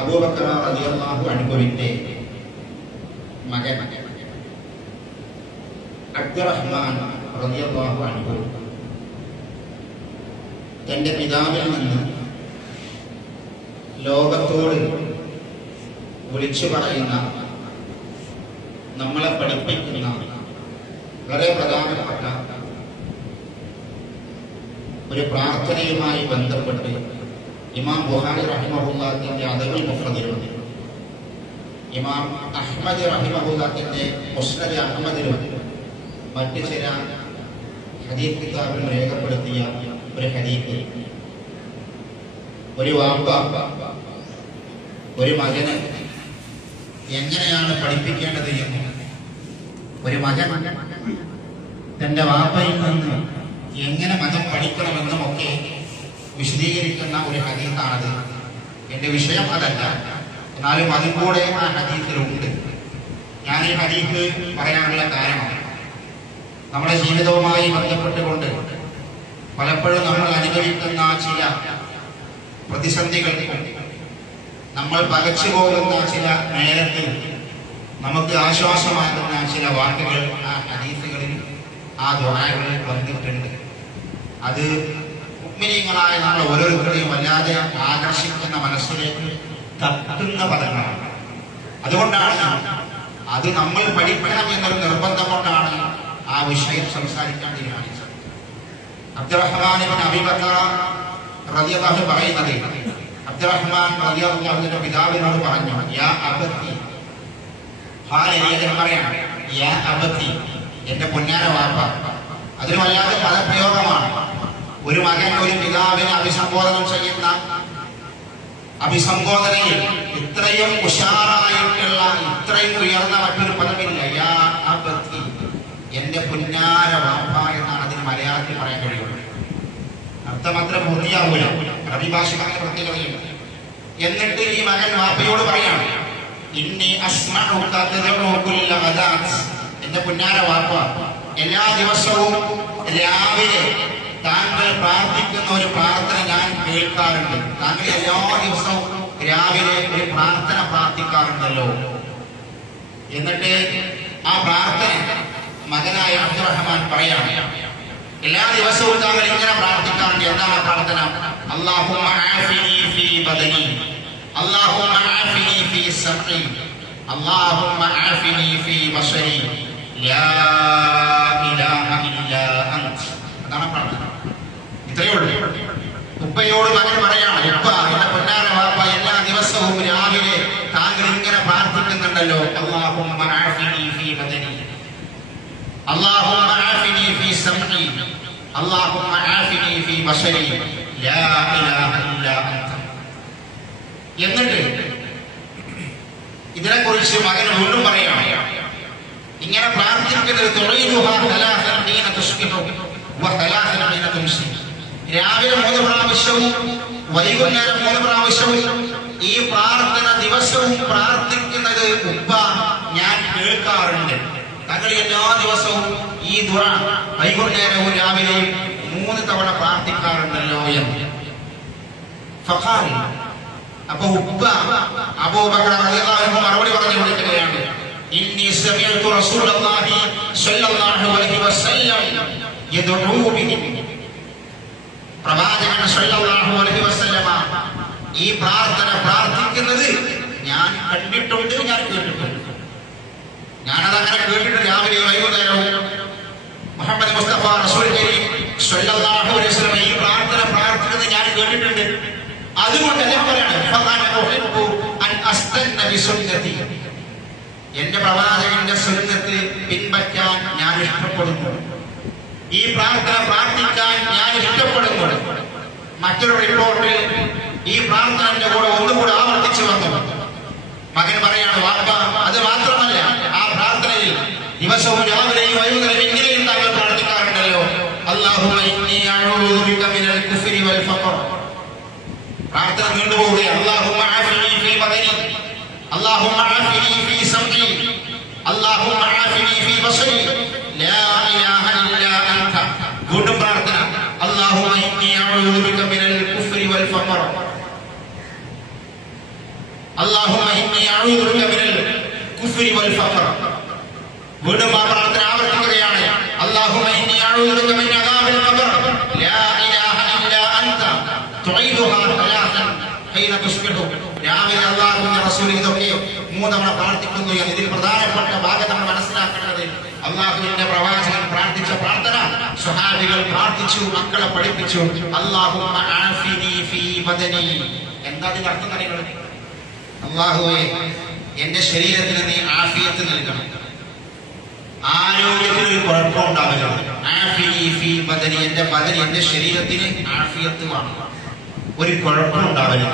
അബൂബക്കർ റളിയല്ലാഹു അൻഹുവിന്റെ മകൻ അബ്ദുറഹ്മാൻ റളിയല്ലാഹു അൻഹു തന്റെ പിതാവിൽ നിന്ന് ലോകത്തോട് വിളിച്ചു പറയുന്ന, നമ്മളെ പഠിപ്പിക്കുന്ന വളരെ പ്രധാനപ്പെട്ട ഒരു പ്രാർത്ഥനയുമായി ബന്ധപ്പെട്ട് ഇമാം ബുഖാരി റഹിമഹുല്ലാഹിന്റെ അദബുൽ മുഫ്രദിലുണ്ട്, ഇമാം അഹ്മദ് റഹിമഹുല്ലാഹിന്റെ മുസ്നദ് അഹ്മദിലും മറ്റ് ചില ഹദീസ് കിതാബിലും രേഖപ്പെടുത്തിയ ഒരു ഹദീസ്, ഒരു വാപ്പ ഒരു മകനെ എങ്ങനെയാണ് പഠിപ്പിക്കേണ്ടത് എന്ന്, ഒരു മകൻ തന്റെ വാപ്പയിൽ നിന്ന് എങ്ങനെ മകൻ പഠിക്കണമെന്നും ഒക്കെ വിശദീകരിക്കുന്ന ഒരു ഹദീസാണത്. എന്റെ വിഷയം അതല്ല, എന്നാലും അതും കൂടെ ആ ഹദീസിലുണ്ട്. ഞാൻ ഈ ഹദീസ് പറയാനുള്ള കാരണം, നമ്മുടെ ജീവിതവുമായി ബന്ധപ്പെട്ടുകൊണ്ട് പലപ്പോഴും നമ്മൾ അനുഭവിക്കുന്ന ചില പ്രതിസന്ധികൾക്കും നമ്മൾ പകച്ചു പോകുന്ന ചില നേരത്തിൽ നമുക്ക് ആശ്വാസമാകുന്ന ചില വാക്കുകൾ ആ ഹദീസുകളിൽ, ആ ദുആകളിൽ വന്നിട്ടുണ്ട്. അത് മുഅ്മിനീങ്ങളായ നമ്മൾ ഓരോരുത്തരെയും വല്ലാതെ ആകർഷിക്കുന്ന, മനസ്സിലേക്ക് തട്ടുന്ന പദങ്ങളാണ്. അതുകൊണ്ടാണ് അത് നമ്മൾ പഠിക്കണം എന്നൊരു നിർബന്ധം കൊണ്ടാണ് ആ വിഷയം സംസാരിക്കാൻ തീരുമാനിച്ചത്. അബ്ദുറഹ്മാൻ ഇബ്നു അബീ ബക്കർ റളിയല്ലാഹു പറയുന്നത്, അബ്ദുറഹ്മാൻ റളിയല്ലാഹുവിന്റെ പിതാവിനോട് പറഞ്ഞു, യാ അബത്തി, പറയാണ് യാ അബത്തി, എന്റെ പൊന്നാര വാപ്പ. അതിന് വല്ലാതെ പദപ്രയോഗമാണ്. ഒരു മകൻ ഒരു പിതാവിനെ അഭിസംബോധന ചെയ്യുന്ന അഭിസംബോധനയിൽ ഇത്രയും ഉഷാറായിട്ടുള്ള, ഇത്രയും ഉയർന്ന മറ്റൊരു പദമില്ല. യാ അബത്തി, എന്റെ പൊന്നാര വാപ്പ എന്നാണ് അതിന് മലയാളത്തിൽ പറയാൻ കഴിയുള്ളൂ. അർത്ഥമത്ര പൂർത്തിയാവൂല, അറബി ഭാഷയുടെ പ്രത്യേകതയുണ്ട്. എന്നിട്ട് ഈ മകൻ വാപ്പയോട് പറയാണ്, ഇന്നി അസ്മഉക തദ്ഉ കുല്ല ഗദാത്, എന്റെ പൊന്നാര വാപ്പ, എല്ലാ ദിവസവും രാവിലെ താങ്കൾ പ്രാർത്ഥിക്കുന്ന ഒരു പ്രാർത്ഥന ഞാൻ കേൾക്കാറുണ്ട്. താങ്കൾ എല്ലാ ദിവസവും രാവിലെ ഒരു പ്രാർത്ഥന പ്രാർത്ഥിക്കാറുണ്ടല്ലോ. എന്നിട്ട് ആ പ്രാർത്ഥന മകനായ അബ്ദുറഹ്മാൻ പറയാണ്, എല്ലാ ദിവസവും താങ്കൾ ഇങ്ങനെ പ്രാർത്ഥിക്കാറുണ്ട്. എന്താണ് പ്രാർത്ഥന? അല്ലാഹുമ്മ ആഫിനി ഫീ ബദനി, അല്ലാഹുമ്മ ആഫിനി ഫീ സമഇ, അല്ലാഹുമ്മ ആഫിനി ഫീ ബശരി, ലാ ഇലാഹ ഇല്ലാ അൻത. അതാണ് പ്രാർത്ഥന. ഇത്രയേ ഉള്ളൂ. ഉപ്പയോട് മകൻ പറയാണ്, ഉപ്പ, എന്റെ പൊന്നാര വാപ്പ, എല്ലാ ദിവസവും രാവിലെ താങ്കൾ ഇങ്ങനെ പ്രാർത്ഥിക്കുന്നുണ്ടല്ലോ, അല്ലാഹുമ്മ ആഫിനി ഫീ ബദനി, അല്ലാഹുമ്മ ആഫിനി ഫീ സമഇ, അല്ലാഹുമ്മ ആഫിനി ഫീ ബശരി, ലാ ഇലാഹ ഇല്ലാ അൻത. എന്നിട്ട് ഇതിനെക്കുറിച്ച് മകൻ വീണ്ടും പറയുകയാണ്, ഇങ്ങനെ പ്രാർത്ഥിക്കുന്നത് തുറയുഹ സലാസന ഹീന തുസ്ബിഹു വസലാസന ഹീന തുംസി, രാവിലെ 3 പ്രാവശ്യവും വൈകുന്നേരം 3 പ്രാവശ്യവും ഈ പ്രാർത്ഥന ദിവസവും പ്രാർത്ഥിക്കുന്നത് ഉപ്പ ഞാൻ കേൾക്കാറുണ്ട്. താങ്കൾ എല്ലാ ദിവസവും ഈ ദുആ വൈകുന്നേരവും രാവിലെയും 3 തവണ പ്രാർത്ഥിക്കാറുണ്ടല്ലോ എന്ന്. ഫഖാലി, അപ്പൊ ഉപ്പ അബൂബക്കർ റളിയല്ലാഹു അൻഹു മറുപടി പറഞ്ഞു കൊടുക്കുകയാണ്, ഇന്നി സമിഅതു റസൂലല്ലാഹി സ്വല്ലല്ലാഹു അലൈഹി വസല്ലം യദ്ഉ ബിഹി, പ്രവാചകൻ സ്വല്ലല്ലാഹു അലൈഹി വസല്ലമ ഈ പ്രാർത്ഥന പ്രാർത്ഥിക്കുന്നത് ഞാൻ കണ്ടിട്ടുണ്ട്, ഞാൻ കേട്ടിട്ടുണ്ട്. ഞാനതങ്ങനെ കേട്ടിട്ട് രാവിലെ വൈകുന്നേരവും മുഹമ്മദ് മുസ്തഫ റസൂൽ കരീം സ്വല്ലല്ലാഹു അലൈഹി വസല്ലം ഈ പ്രാർത്ഥന പ്രാർത്ഥിക്കുന്നത് ഞാൻ കേട്ടിട്ടുണ്ട്. അതുകൊണ്ട് അദ്ദേഹം പറയാണ്, എന്റെ പ്രവാചകന്റെ സുന്നത്ത് പിൻപറ്റാൻ ഞാൻ ഇഷ്ടപ്പെടുന്നു, ഈ പ്രാർത്ഥന പ്രാർത്ഥിക്കാൻ ഞാൻ ഇഷ്ടപ്പെടുന്നു. മറ്റൊരു റിപ്പോർട്ടിൽ ഈ പ്രാർത്ഥനയുടെ കൂടെ ഒന്നുകൂടെ ആവർത്തിച്ചു വന്നു. മകൻ പറയാണ്, വാപ്പ, അത് മാത്രമല്ല, ആ പ്രാർത്ഥനയിൽ ദിവസവും രാവിലെയും വൈകുന്നേരം ഇങ്ങനെയും താങ്കൾ പ്രാർത്ഥിക്കാറുണ്ടല്ലോ, അല്ലാഹുമ്മ ഇന്നി അഊദു ബിക മിനൽ കുഫ്രി വൽ ഫഖർ. പ്രാർത്ഥന നീണ്ടുപോവുകയാണ്. അല്ലാഹുമ്മ ആഫിനി ഫീ ബദനി, അല്ലാഹുമ്മ ആഫിനി ഫീ സമഇ, അല്ലാഹുമ്മ ആഫിനി ഫീ ബശരി, ലാ ഇലാഹ ഇല്ലാ അൻത. വീണ്ടും പ്രാർത്ഥന, അല്ലാഹുമ്മ ഇന്നി അഊദു ബിക മിനൽ കുഫ്രി വൽ ഫഖർ, അല്ലാഹുമ്മ ഇന്നി അഊദു ബിക മിനൽ കുഫ്രി വൽ ഫഖർ. വീണ്ടും ആ പ്രാർത്ഥന ആവർത്തിക്കുകയാണ്. അല്ലാഹുമ്മ ഇന്നി അഊദു ബിക മിൻ അദാബിൽ ഖബർ ലാ ഇലാഹ ഇല്ലാ അൻത തുഈദുഹാ സലാസൻ ഹീന തുസ്ബിഹു. രാവിലെ അല്ലാഹുവിന്റെ റസൂൽ ഇതൊക്കെ 3 തവണ പ്രാർത്ഥിക്കുന്നു. ഇതിൽ പ്രധാനപ്പെട്ട ഭാഗം നമ്മൾ മനസ്സിലാക്കേണ്ടത് അല്ലാഹുവിന്റെ പ്രവാചകൻ പ്രാർത്ഥിച്ച പ്രാർത്ഥന സ്വഹാബികൾ പ്രാർത്ഥിച്ചു, മക്കളെ പഠിപ്പിച്ചു. അല്ലാഹുമ്മ ആഫിനി ഫീ ബദനി. എന്താ ഇതിന്റെ അർത്ഥം അറിയുന്നത്? അല്ലാഹുവേ, എന്റെ ശരീരത്തിന് നീ ആഫിയത്ത് നൽകണം, ആരോഗ്യത്തിന് ഒരു കുഴപ്പം ഉണ്ടാവില്ല. ആഫിനി ഫീ ബദനി, എന്റെ ബദനി, എന്റെ ശരീരത്തിന് ആഫിയത്ത് വേണം, ഒരു കുഴപ്പം ഉണ്ടാവില്ല.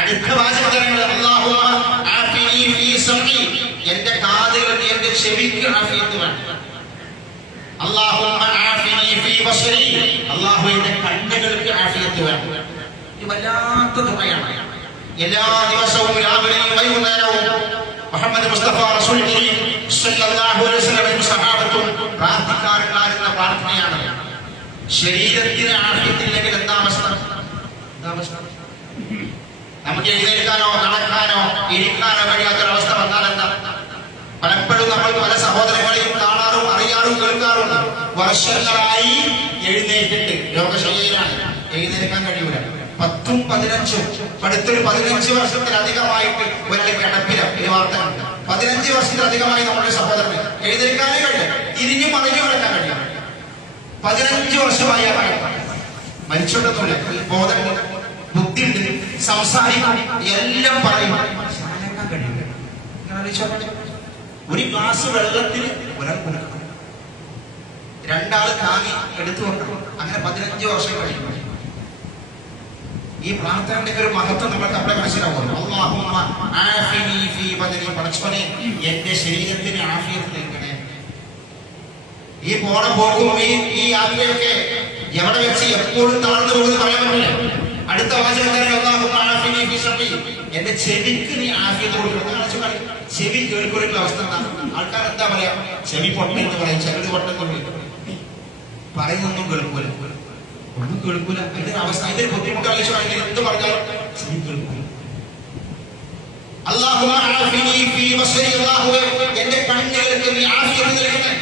അടുത്ത വാചകങ്ങൾ അല്ലാഹുമ്മ ആഫിനി ഫീ സമഇ, എന്റെ കാതുകൾക്ക് എന്റെ ചെവിക്ക് ആഫിയത്ത് വേണം. അല്ലാഹുമ്മ ആഫിനി ഫീ ബസരി, അല്ലാഹു എന്റെ കണ്ണുകൾക്ക് ആഫിയത്ത് വേണം. ഇത് വല്ലാത്ത ദുആയാണ്. എല്ലാ ദിവസവും രാവിലെയും വൈകുന്നേരവും മുഹമ്മദ് മുസ്തഫ റസൂൽ കരീം സല്ലല്ലാഹു അലൈഹി വസല്ലം സഹാബത്തും പ്രാർത്ഥിക്കാറുണ്ടായിരുന്ന പ്രാർത്ഥനയാണ്. ശരീരത്തിന് ആഫിയത്തില്ലെങ്കിൽ എന്താ അവസ്ഥ? നമുക്ക് എഴുന്നേൽക്കാനോ നടക്കാനോ ഇരിക്കാനോ കഴിയാത്തൊരവസ്ഥ വന്നാൽ എന്താ? പലപ്പോഴും നമ്മൾ പല സഹോദരങ്ങളെയും കാണാറും അറിയാറും കേൾക്കാറുണ്ട്. വർഷങ്ങളായി എഴുന്നേറ്റിട്ട് രോഗശയ്യയിലാണ്, എഴുന്നേൽക്കാൻ കഴിയൂല. 10ഉം 15ഉം അടുത്തൊരു 15 വർഷത്തിലധികമായിട്ട് ഒരാൾ കിടപ്പിലാണ്. ഈ വാർത്ത 15 വർഷത്തിലധികമായി നമ്മുടെ സഹോദരൻ എഴുന്നേൽക്കാനേ കഴിയും, തിരിഞ്ഞു മറിഞ്ഞു കിടക്കാൻ കഴിയും. 15 വർഷമായി മരിച്ചോട്ടൊന്നുമില്ല, ബോധമുണ്ട്, ബുദ്ധിയുണ്ട്, സംസാരിക്കും, എല്ലാം പറയും. ഒരു ഗ്ലാസ് വെള്ളത്തിന് ഒരാൾ കൊടുക്കണം, 2 ആൾ കാങ്ങി എടുത്തു വെക്കണം. അങ്ങനെ 15 വർഷം കഴിയും. ഈ പ്രാർത്ഥനയുടെ ഒരു മഹത്വം നമ്മൾക്ക് അവിടെ മനസ്സിലാവുന്നു. അല്ലാഹുമ്മ ആഫിനി ഫീ ബദനി, പടച്ചോനെ എന്റെ ശരീരത്തിന് ആഫിയത്ത് നൽകണേ. ഈ പോകും ഈ യാത്രയൊക്കെ എവിടെ വെച്ച് എപ്പോഴും താഴ്ന്നു പോകുന്നത് പറയാൻ പറ്റില്ല. അടുത്ത വാചകം അല്ലാഹുമ്മ ആഫിനി ഫീ സമഇ, എന്റെ ചെവിക്ക് നീ ആഫിയത്ത് കൊടുക്കണം. ചെവി കേൾക്കുന്ന അവസ്ഥ എന്താ? ആൾക്കാർ എന്താ പറയാ? ചെവി പൊട്ടെന്ന് പറയും, ചെവി പൊട്ടെന്ന് പറയുന്നൊന്നും കേൾക്കൂല, ഒന്നും കേൾക്കൂല. ഇതിന്റെ അവസ്ഥ, ഇതിന്റെ ബുദ്ധിമുട്ട് ആലോചിച്ചു എന്ത് പറഞ്ഞാലും ചെവി കേൾക്കൂല. അല്ലാഹുമ്മ ആഫിനി ഫീ ബസരി, അല്ലാഹുവേ എന്റെ കണ്ണുകൾക്ക് നീ ആഫിയത്ത് നൽകണേ.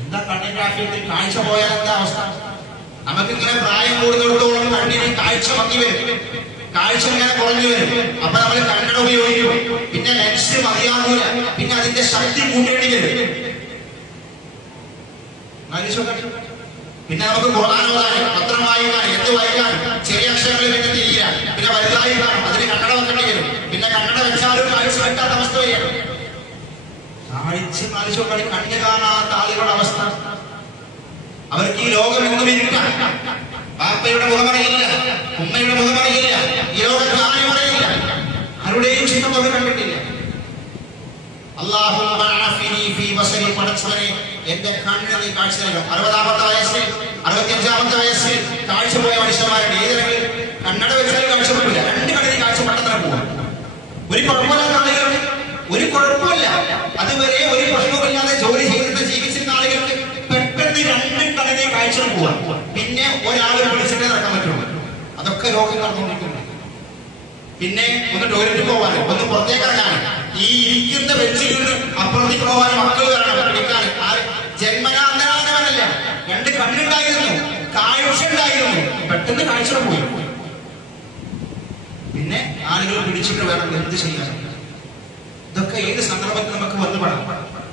എന്താ കണ്ണിന്റെ ആഫിയത്തിൽ? കാഴ്ച പോയാൽ എന്താ അവസ്ഥ? നമുക്കിങ്ങനെ പ്രായം കൂടുതലോളം കണ്ണിന് കാഴ്ച മങ്ങി വരും, കാഴ്ച ഇങ്ങനെ കുറഞ്ഞു വരും. അപ്പൊ നമ്മൾ കണ്ണട ഉപയോഗിക്കും, പിന്നെ ലെൻസ് മതിയാകൂല, പിന്നെ അതിന്റെ ശക്തി കൂട്ടേണ്ടി വരും. പിന്നെ നമുക്ക് ഖുർആൻ ഓതാൻ, പത്രം വായിക്കാൻ, എന്ത് വായിക്കാൻ, ചെറിയ അക്ഷരങ്ങളിൽ പിന്നെ തീര, പിന്നെ വലുതായി കാണും, അതിന് കണ്ണട വെക്കേണ്ടി വരും. പിന്നെ കണ്ണട വെച്ചാലും കാഴ്ച വെക്കാത്ത അവസ്ഥ വരികയാണ്. കാഴ്ച കണ്ണ് കാണാത്ത ആളുകളുടെ അവസ്ഥ, അവർക്ക് ഈ ലോകം എന്നും ഇരിക്കാം. ബാപ്പയുടെ മുഖമറിയില്ല, ഉമ്മയുടെ മുഖമറിയില്ല, ഈ ലോകത്ത് ആരും അറിയില്ല, ആരുടെയും ചിത്രം അവർ കണ്ടിട്ടില്ല. അല്ലാഹുമ്മ ആഫിനി ഫീ ബസരി, പടച്ചവനെ എന്റെ കണ്ണിന് നീ കാഴ്ച നൽകണം. 60-ാമത്തെ വയസ്സിൽ 65-ാമത്തെ വയസ്സിൽ കാഴ്ച പോയ മനുഷ്യന്മാരുടെ ഏതെങ്കിലും കണ്ണട വെച്ചാലും കാഴ്ച പോകില്ല, 2 കണ്ണിന് കാഴ്ച പെട്ടെന്ന് പോകാം. ഒരു കുഴപ്പമില്ലാത്ത ആളുകൾ, ഒരു കുഴപ്പമില്ല, അതുവരെ ഒരു പ്രശ്നവുമില്ലാതെ ജോലി ചെയ്തിട്ട് ജീവിച്ചിരുന്ന ആളുകൾക്ക് പെട്ടെന്ന് 2 കണ്ണിനെ കാഴ്ച പോവാം. പിന്നെ ഒരാൾ വിളിച്ചിട്ടേ നടക്കാൻ പറ്റുള്ളൂ. അതൊക്കെ രോഗം നടന്നുകൊണ്ടിരിക്കുന്നു. പിന്നെ ഒന്ന് ടോയ്ലറ്റിൽ പോകാനും, ഒന്ന് പുറത്തേക്ക് ഇറങ്ങാനും, ഈ ഇരിക്കുന്ന ബെഞ്ചിൽ നിന്ന് അപ്പുറത്തേക്ക് പോകാനും മക്കൾ വരണം പഠിക്കാൻ. ജന്മനാന്തരാനവനല്ല, 2 കണ്ണുണ്ടായിരുന്നു, കാഴ്ച ഉണ്ടായിരുന്നു, പെട്ടെന്ന് കാഴ്ച പോയി. പിന്നെ ആളുകൾ പിടിച്ചിട്ട് വേണം എന്ത് ചെയ്യാൻ. ഇതൊക്കെ ഏത് സന്ദർഭത്തിൽ നമുക്ക് വന്നു പെടാം.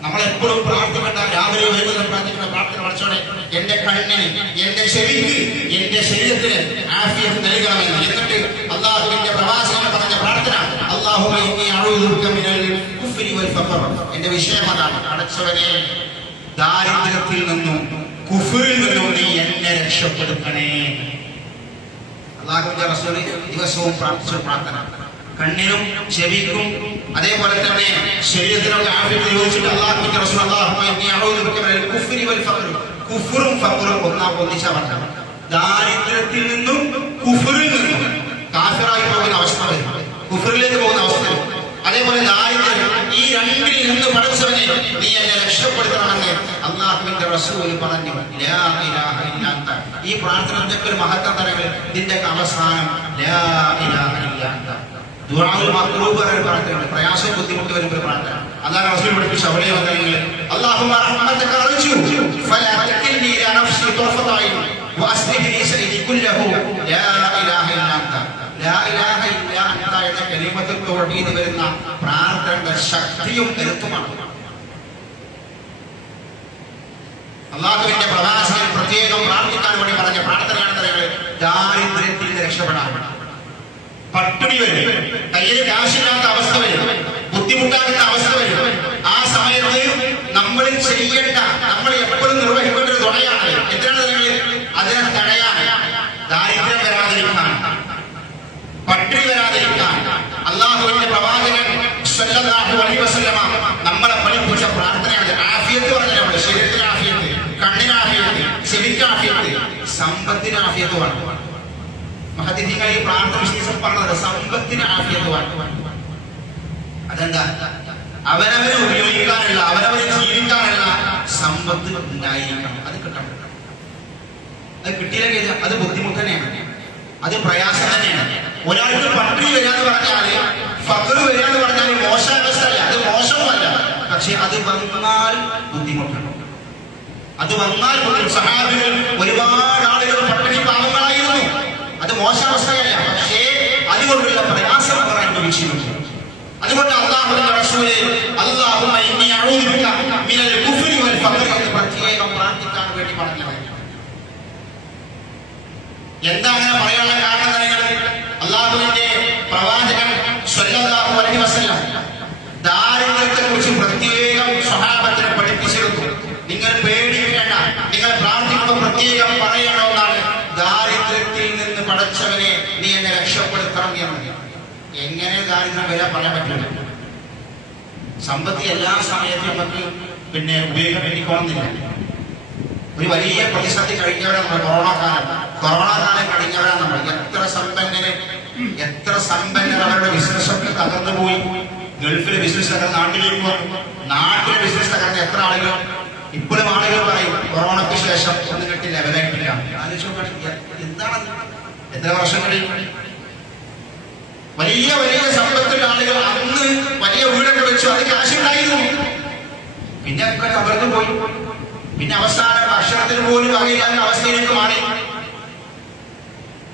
നമ്മളെപ്പോഴും പ്രാർത്ഥിക്കേണ്ട, രാവിലെ വൈകുന്നേരം പ്രാർത്ഥിക്കേണ്ട പ്രാർത്ഥന, പഠിച്ചോടെ എന്റെ കണ്ണിന്, എന്റെ ചെവിക്ക്, എന്റെ ശരീരത്തിന് ആഫിയത്ത് നൽകണമെന്ന്. എന്നിട്ട് അല്ലാഹുവിന്റെ പ്രവാചകൻ പറഞ്ഞ പ്രാർത്ഥന അല്ലാഹുമ്മ ഇന്നി അഊദു ബിക മിനൽ കുഫ്രി വൽ ഫഖർ. എന്റെ വിഷയം അതാണ്, പടച്ചവനെ ദാരിദ്ര്യത്തിൽ നിന്നും കുഫ്റിൽ നിന്നും നീ എന്നെ രക്ഷപ്പെടുത്തണേ. അല്ലാഹുവിന്റെ റസൂൽ ദിവസവും പ്രാർത്ഥിച്ച പ്രാർത്ഥന, കണ്ണിനും ചെവിക്കും അതേപോലെ തന്നെ ശരീരത്തിനൊക്കെ ആഫിയത്ത് ചോദിച്ചിട്ട് അല്ലാഹുവിന്റെ റസൂൽ അല്ലാഹുമ്മ ഇന്നി അഊദു ബിക മിനൽ കുഫ്രി വൽ ഫഖർ. കുഫ്റും ഫഖറും ഒന്നിച്ചാ പറഞ്ഞത്. ദാരിദ്ര്യത്തിൽ നിന്നും കുഫ്റിൽ നിന്നും, കാഫിറായി പോകുന്ന അവസ്ഥ വരും, കുഫ്റിലേക്ക് പോകുന്ന അവസ്ഥ വരും. അതേപോലെ ദാരിദ്ര്യം, ഈ 2ൽ നിന്ന് പടച്ചവനെ നീ എന്നെ രക്ഷപ്പെടുത്തണമെന്ന് അല്ലാഹുവിന്റെ റസൂൽ പറഞ്ഞു. ലാ ഇലാഹ ഇല്ലാ അൻത. ഈ പ്രാർത്ഥനയുടെ ഒരു മഹത്വം തരങ്ങൾ, ഇതിന്റെ അവസാനം ലാ ഇലാഹ ഇല്ലാ അൻത. ദുആഉൽ മഖ്റൂബ് എന്ന പ്രാർത്ഥന, പ്രയാസം ബുദ്ധിമുട്ട് വരുന്ന പ്രാർത്ഥന. അല്ലാഹു റസൂൽ പഠിപ്പിച്ച അവിടെ വന്നങ്ങൾ അല്ലാഹുമ്മ റഹ്മതക അർജു ഫലാ തകിൽനി ഇലാ നഫ്സി തർഫത ഐൻ വഅസ്ലിഹ് ലി ശഅനി കുല്ലഹു ലാ ഇലാഹ ഇല്ലാ അൻത. ലാ ഇലാഹ ഇല്ലാ അൻത എന്ന കലിമത്തുൽ തൗഹീദ് വരുന്ന പ്രാർത്ഥനയുടെ ശക്തിയും കരുത്തുമാണ്. അല്ലാഹുവിന്റെ പ്രവാചകൻ പ്രത്യേകം പ്രാർത്ഥിക്കാൻ വേണ്ടി പറഞ്ഞ പ്രാർത്ഥനയാണ് ദാരിദ്ര്യത്തിൽ നിന്ന് രക്ഷപ്പെടാൻ. പട്ടിണി വരും, കയ്യിൽ കാശില്ലാത്ത അവസ്ഥ വരും, ബുദ്ധിമുട്ടാകുന്ന അവസ്ഥ വരും. ആ സമയത്ത് നമ്മൾ ചെയ്യേണ്ട, നമ്മൾ എപ്പോഴും നിർവഹിക്കേണ്ട ഒരു തുണയാണ്. എന്തിനാണ് നിങ്ങൾ അതിനെ തടയാൻ? ദാരിദ്ര്യം വരാതിരിക്കാൻ, പട്ടിണി വരാതിരിക്കാൻ അല്ലാഹുവിന്റെ പ്രവാചകൻ സ്വല്ലല്ലാഹു അലൈഹി വസല്ലമ നമ്മളെ പഠിപ്പിച്ച പ്രാർത്ഥനയാണ്. ആഫിയത്ത് പറഞ്ഞാൽ നമ്മുടെ ശരീരത്തിന് ആഫിയത്ത്, കണ്ണിന് ആഫിയത്ത്, ചെവിക്ക് ആഫിയത്ത്, സമ്പത്തിന് ആഫിയത്തുമാണ്. മഹദീസുകൾ ഈ പ്രാർത്ഥന വിശേഷം പറഞ്ഞത് സമ്പത്തിന് ആഫിയത്തുമാണ്. അതെന്താ? അവനവന് ഉപയോഗിക്കാനുള്ള, അവനവന് ജീവിക്കാനുള്ള സമ്പത്ത് ഉണ്ടായിരിക്കണം. അത് കിട്ടണം. അത് കിട്ടിയില്ലെങ്കിൽ അത് ബുദ്ധിമുട്ട് തന്നെയാണ്, അത് പ്രയാസം തന്നെയാണ്. ഒരാൾക്ക് പട്ടിണി വരാന്ന് പറഞ്ഞാല്, ഫഖർ വരാന്ന് പറഞ്ഞാല് മോശാവസ്ഥയല്ല, അത് മോശമല്ല. പക്ഷെ അത് വന്നാൽ ബുദ്ധിമുട്ടാണ്. അത് വന്നാൽ സഹാബികൾ ഒരുപാട് ആളുകൾ പട്ടിണി പാവങ്ങളായിരുന്നു. അത് മോശാവസ്ഥയല്ല, പക്ഷേ അതുകൊണ്ടുള്ള പ്രയാസം അവർ അനുഭവിച്ചിരുന്നു. അതുകൊണ്ട് അല്ലാഹുവിന്റെ റസൂലേ അല്ലാഹുമ്മ ഇന്നി അഊദു ബിക മിനൽ കുഫ്രി വൽ ഫഖർ എന്ന് പ്രത്യേകം പ്രാർത്ഥിക്കാൻ വേണ്ടി പറഞ്ഞത്. എന്താ അങ്ങനെ പറയാനുള്ള കാരണം? അല്ലാഹുവിന്റെ പ്രവാചകൻ സ്വല്ലല്ലാഹു അലൈഹി വസല്ലം ദാരിദ്ര്യത്തെ കുറിച്ച് പ്രത്യേകം സ്വഹാബത്തിനെ പഠിപ്പിച്ചിരുന്നു. നിങ്ങൾ പേടിക്കേണ്ട, നിങ്ങൾ പ്രാർത്ഥിക്കുമ്പോൾ പ്രത്യേകം പറയണമെന്നാണ്. ദാരിദ്ര്യത്തിൽ നിന്ന് പടച്ചവനെ നീ എന്നെ രക്ഷപ്പെടുത്തണം എന്ന്. എങ്ങനെ ദാരിദ്ര്യം വരാൻ പറയാൻ പറ്റില്ല. സമ്പത്ത് എല്ലാ സമയത്തും നമുക്ക് ഉപയോഗിക്കാൻ വേണ്ടിക്കോണമെന്നില്ല. ഒരു വലിയ പ്രതിസന്ധി കഴിഞ്ഞവരാണ് നമ്മൾ. കൊറോണ കാലം കഴിഞ്ഞവരാണ് നമ്മൾ. എത്ര സമ്പന്നർ അവരുടെ ബിസിനസ് ഒക്കെ തകർന്നു പോയി. ഗൾഫിലെ ബിസിനസ് തകർന്ന് നാട്ടിലേക്ക് വന്നു. നാട്ടിലെ ബിസിനസ് തകർന്ന് എത്ര ആളുകൾ ഇപ്പോഴും ആളുകൾ പറയും കൊറോണയ്ക്ക് ശേഷം ഒന്നും കിട്ടി ലെവലായിട്ടില്ല. എന്താണ്? എത്ര വർഷം കഴിയും? വലിയ വലിയ സമ്പത്തുള്ള ആളുകൾ അന്ന് വലിയ വീടൊക്കെ വെച്ചു, അത് കാശുണ്ടായിരുന്നു. പിന്നെ ഒക്കെ തകർന്നു പോയി. പിന്നെ അവസാനം ഭക്ഷണത്തിന് പോലും വകയില്ലാത്ത അവസ്ഥയിലേക്ക് മാറി.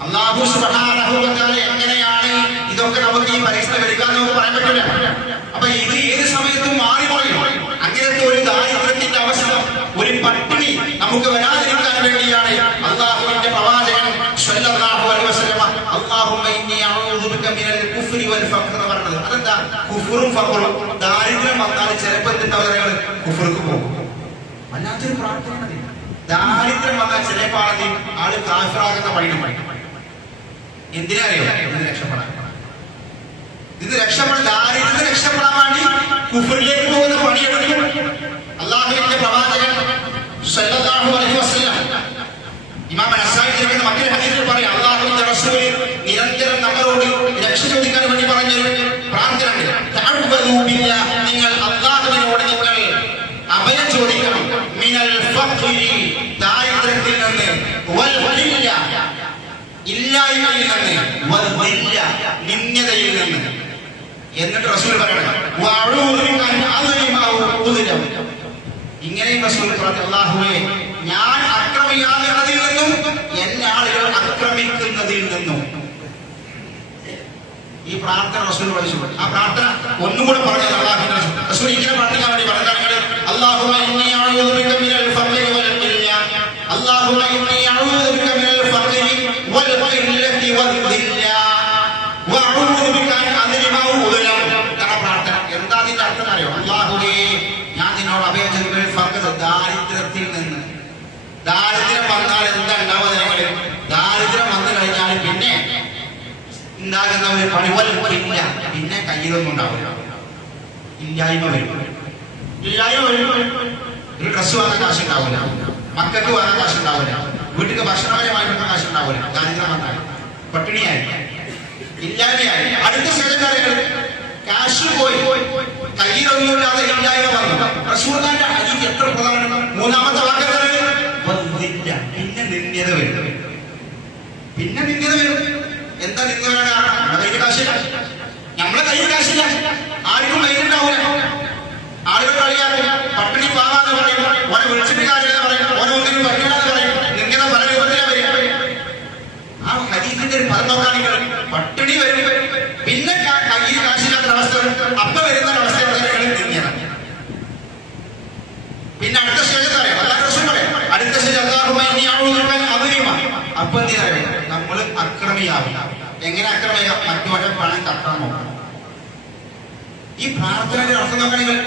അല്ലാഹു സുബ്ഹാനഹു വ തആല എങ്ങനെയാണ് ഇതൊക്കെ നമുക്ക് ഈ പരിസ്ഥിതി എടുക്കാൻ നമുക്ക് പറയാൻ പറ്റില്ല. അപ്പൊ ഇത് ഏത് സമയത്തും മാറിപ്പോയി. അങ്ങനത്തെ ഒരു ദാരിദ്ര്യത്തിന്റെ അവസ്ഥ, ഒരു പട്ടിണി നമുക്ക് വരാതിരിക്കാൻ വേണ്ടിയാണ് അല്ലാഹുവിന്റെ പ്രവാചകൻ സ്വല്ലല്ലാഹു അലൈഹി വസല്ലം അല്ലാഹുമ്മ ഇന്നി അഊദു ബിക മിനൽ കുഫ്രി വൽ ഫഖർ എന്ന് പറഞ്ഞത്. അതെന്താ? കുഫ്റും ഫഖറും. ദാരിദ്ര്യം വന്നാൽ ചിലപ്പോൾ എന്തുണ്ടാവുക? കുഫ്ർക്ക് പോകും. വല്ലാത്തൊരു പ്രാർത്ഥനയാണ്. ദാരിദ്ര്യം വന്നാൽ ചിലപ്പോൾ ആള് കാഫിറാകുന്ന പണിയും പഠിക്കും. എന്തിനറിയോ? ഇത് രക്ഷപ്പെടാൻ. ഇത് രക്ഷപ്പെടാൻ, ദാരിദ്ര്യത്തിൽ രക്ഷപ്പെടാൻ വേണ്ടി കുഫറിലേക്ക് പോകുന്ന പണിയെടുക്കും. അല്ലാഹുവിന്റെ പ്രവാചകൻ സ്വല്ലല്ലാഹു അലൈഹി വസല്ലം ഇമാം നസായി പറയുന്ന മറ്റൊരു ഹദീസിൽ പറയും അല്ലാഹുവിന്റെ റസൂൽ നിരന്തരം നമ്മളോട് രക്ഷ ചോദിക്കാൻ വേണ്ടി പറഞ്ഞ പ്രാർത്ഥനയുണ്ട്. തഅവ്വദു ബില്ലാഹ്, നിങ്ങൾ അല്ലാഹുവിനോട് നിങ്ങൾ അഭയം ചോദിക്കണം. മിനൽ ഫഖ്രി, ദാരിദ്ര്യത്തിൽ നിന്ന്, വൽ ഖില്ല, ഇല്ലായ്മയിൽ നിന്ന്, വൽ ദില്ല, നിന്ദയിൽ നിന്ന്. എന്നിട്ട് റസൂൽ പറയണം ഇങ്ങനെയും റസൂൽ പറഞ്ഞു, അല്ലാഹുവേ ഞാൻ അക്രമിയാകുന്നതിൽ നിന്നും എന്നെ ആളുകൾ ആക്രമിക്കുന്നതിൽ നിന്നും. ഈ പ്രാർത്ഥന റസൂൽ പഠിച്ചു. ആ പ്രാർത്ഥന ഒന്നും കൂടെ പറഞ്ഞത് അല്ലാഹുവിന്റെ റസൂൽ ഇങ്ങനെ പ്രാർത്ഥിക്കാൻ വേണ്ടി പറഞ്ഞാൽ അല്ലാഹുമ്മ ഇന്നി അഊദു ബിക മിനൽ ഫഖ്രി വൽ ഖില്ല, അല്ലാഹുമ്മ ഇന്നി അഊദു ബിക മിനൽ ഫഖ്രി വൽ ഖില്ലത്തി വൽ ദില്ല വഅഊദു ബിക അൻ അദ്ലിമ ഉദ്ലം. പ്രാർത്ഥന എന്താ അതിന്റെ അർത്ഥം അറിയോ? അല്ലാഹുവേ ഞാൻ നിന്നോട് അഭയം ചോദിക്കുന്ന ഫഖർ, ദാരിദ്ര്യത്തിൽ നിന്ന്. ദാരിദ്ര്യം വന്നാൽ എന്താ ഉണ്ടാവുക? ദാരിദ്ര്യം വന്നു കഴിഞ്ഞാൽ പിന്നെ ഉണ്ടാകുന്ന ഒരു പണിവലില്ല. പിന്നെ കയ്യിലൊന്നും ഉണ്ടാവില്ല, ഇല്ലായ്മ വരും. ഇല്ലായ്മ വരും. ഒരു ഡ്രസ് വാങ്ങാൻ കാശ് ഉണ്ടാവില്ല, മക്കൾക്ക് വാങ്ങാൻ കാശ് ഉണ്ടാവില്ല, വീട്ടിൽ ഭക്ഷണപരമായിട്ട് കാശ് ഉണ്ടാവില്ല. ദാരിദ്ര്യം വന്നാൽ പട്ടിണിയായി, ഇല്ലായ്മയായി. അടുത്ത സ്ഥലക്കാരങ്ങൾ കാശ് പോയി, കയ്യിലൊന്നുമില്ലാതെ ഇല്ലായ്മ വന്നു. റസൂലുള്ളാഹിന്റെ ഹദീസ് എത്ര പ്രധാനമാണ്. മൂന്നാമത്തെ വാക്യം പിന്നെ നിന്ദത വരും. പിന്നെ നിന്ദത വരും. എന്താ നിന്ദ? കയ്യിൽ കാശില്ല, കയ്യിൽ കാശില്ല, ആർക്കും കയ്യിലുണ്ടാവൂല. ആളുകൾ കളിയാക്കും, പട്ടിണി പാവാന്ന് പറയും, ഓനെ വിളിച്ചിട്ട് കാര്യമെന്ന് പറയും, ഓരോ ഒന്നിനും പറ്റില്ലാന്ന് പറയും. ഇങ്ങനെ പല രൂപത്തിലാ വരും. ആ ഹദീസിന്റെ ഒരു പദം നോക്കുകയാണെങ്കിൽ പട്ടിണി വരും, പിന്നെ കയ്യിൽ കാശില്ലാത്ത അവസ്ഥ വരും. അപ്പൊ വരുന്ന അവസ്ഥ ഇങ്ങനെ. പിന്നെ അടുത്ത സ്റ്റേജ് പറയാം, അടുത്ത സ്റ്റേജ് അപ്പൊ എന്ത് പറയാം, നമ്മള് അക്രമിയാവും. എങ്ങനെ അക്രമിയാ? മറ്റോടെ പണം തട്ടാൻ നോക്കണം. ഈ പ്രാർത്ഥനയുടെ അർത്ഥം നോക്കണെങ്കിൽ